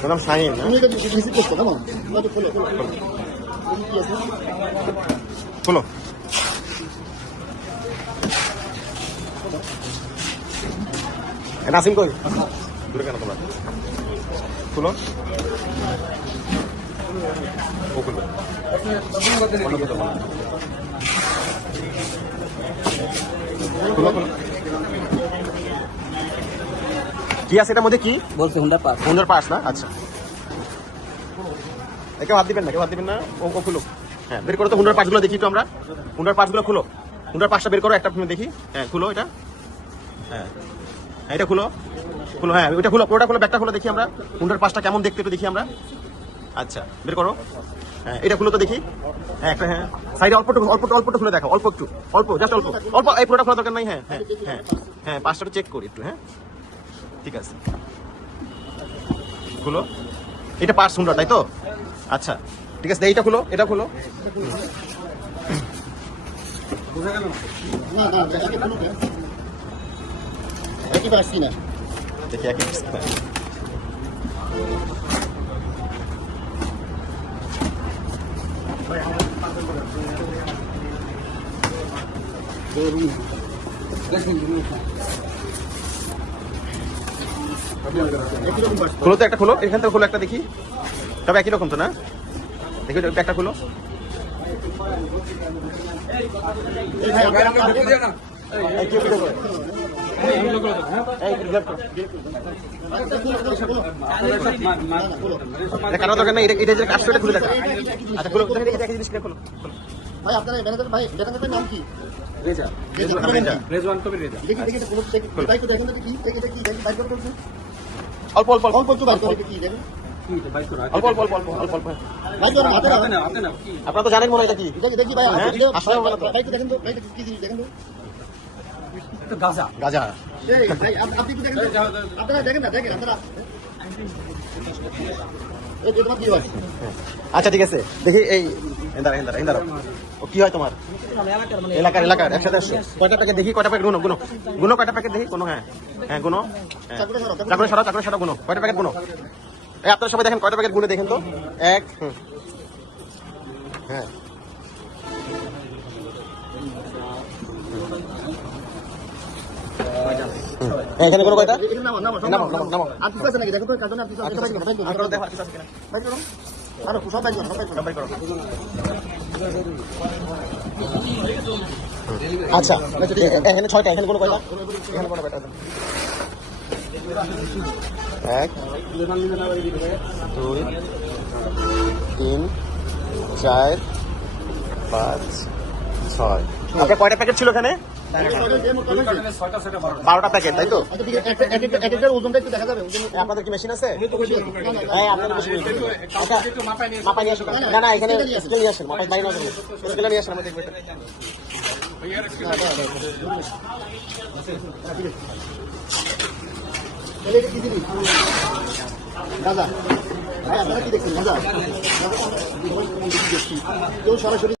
그럼 상인. 그러니까 이제 계속 있어, 잠깐만. 나도 불러. 불러. 불러. 나심 거기. 그렇게 하나 더만. 불러. 오글로. 불러 불러. কি আছে এটার মধ্যে কি? বলছে হুন্ডা পাস বন্ধুর পাস না? আচ্ছা। একে হাত দিবেন না কেউ হাত দিবেন না। ও ও খুলো হ্যাঁ বের করো তো হুন্ডার পাসগুলো দেখি তো আমরা। হুন্ডার পাসগুলো খুলো। হুন্ডার পাসটা বের করো একটা দেখি। হ্যাঁ খুলো এটা। হ্যাঁ। হ্যাঁ, এটা খুলো। খুলো হ্যাঁ ওইটা খুলো পুরোটা খুলো ব্যাগটা খুলো দেখি আমরা। হুন্ডার পাসটা কেমন দেখতে একটু দেখি আমরা। আচ্ছা বের করো। হ্যাঁ এটা খুলো তো দেখি। হ্যাঁ একটা হ্যাঁ। সাইডে অল্প অল্প অল্প খুলে দেখো অল্প একটু অল্প জাস্ট অল্প। অল্প এই পুরোটা খোলা দরকার নাই হ্যাঁ হ্যাঁ হ্যাঁ। হ্যাঁ পাসটা একটু চেক করি একটু হ্যাঁ। ঠিক আছে। খুলো। এটা পার্স হুন্ডার তাই তো? আচ্ছা ঠিক আছে এইটা খুলো, এটা খুলো। দেখি, একই piece কোথায়। একই রকম পারছি খুলো তো একটা খুলো এখান থেকে খুলো একটা দেখি। তবে একই রকম তো না? দেখি একটা খুলো। করো। কারও দরকার নেই এটা যে কাজটা এটা খুলে দেখো। আচ্ছা খুলো দেখি দেখি দেখি জিনিসটা খুলো। ভাই আপনার ম্যানেজার ভাই ম্যানেজারের নাম কি? রেজা রেজা, রেজা। রেজওয়ান কবির রেজা। দেখি দেখি এটা কোনো দেখি দেখি দেখি দেখি বাইর করে করছে অল্প অল্প অল্প একটু বাইর করে কি অল্প অল্প অল্প অল্প অল্প অল্প। আপনারা তো জানেন মনে হয় এটা কি? দেখি দেখি ভাই হ্যাঁ? আসলে দেখেন তো কি জিনিস দেখেন তো। গাজা। গাজা। এই ভাই আপ- আপনি দেখেন আপনারা দেখেন না দেখেন আপনারা আচ্ছা ঠিক আছে। দেখি এই দাঁড়া দাঁড়া এই ও কি হয় তোমার? এলাকার এলাকার আসছে কয়টা প্যাকেট দেখি কয়টা প্যাকেট গুনো গুনো। গুনো কয়টা প্যাকেট দেখি? কোনো হ্যাঁ। হ্যাঁ গুনো। হ্যাঁ। চাকরি সরাও চাকরি সরাও গুনো। কয়টা প্যাকেট গুনো? এই আপনারা সবাই দেখেন কয়টা প্যাকেট গুনে দেখেন তো? এক হ্যাঁ। এখানে কোনো কয়টা? নামো নামো নামো, নামো। আর কিছু আছে নাকি? দেখো তো কার্টুনে আর কিছু আছে বাইর করো বাইর করো দেখো আর কিছু আছে কিনা। বাইর করো। আরও সব বাইর করো সব করো। সবাই করো। আচ্ছা এখানে ছয়টা এখানে কোনো কয়টা? এখানে কোনো কয়টা? এক দুই তিন চার পাঁচ ছয়। আপনার কয়টা প্যাকেট ছিল এখানে বারোটা প্যাকেট তাই তো আচ্ছা আপনাদের কি মেশিন আছে না, না, হ্যাঁ আপনাদের মেশিন আচ্ছা একটু মাপায় নিয়ে মাপাই নিয়ে আসুন না না এখানে নিয়ে আসেন মাপাই বাইরে নিয়ে আসেন জিনিস দাদা ভাই আপনারা কি দেখছেন দাদা কেউ সরাসরি